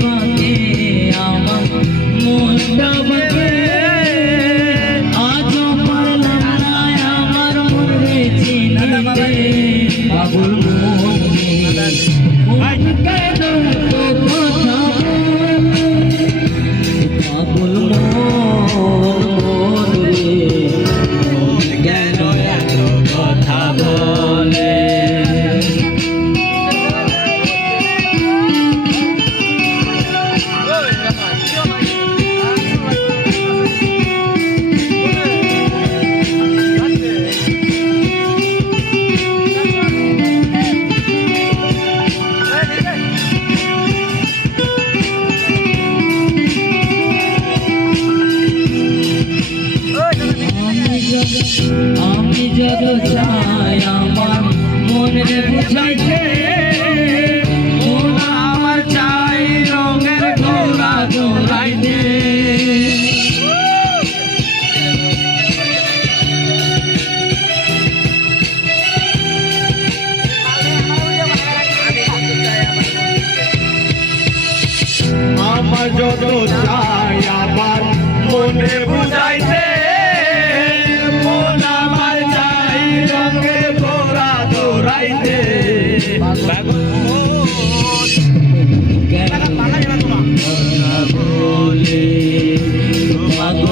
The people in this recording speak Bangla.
বাকে আমার মনটা বাকে আজও পারলাম না আমার মনে চিনিতে পাগল মন কেন তো কথা পাগল মন রে মন কেন এত কথা বলে আমি যত চাই আমার মনে বুঝাইতে মন আমার চাই রঙের ঘোড়া দৌড়াইতে আমার যত চাই আমার মনে বুঝাইতে রঙে ঘোড়া দৌড়াইতে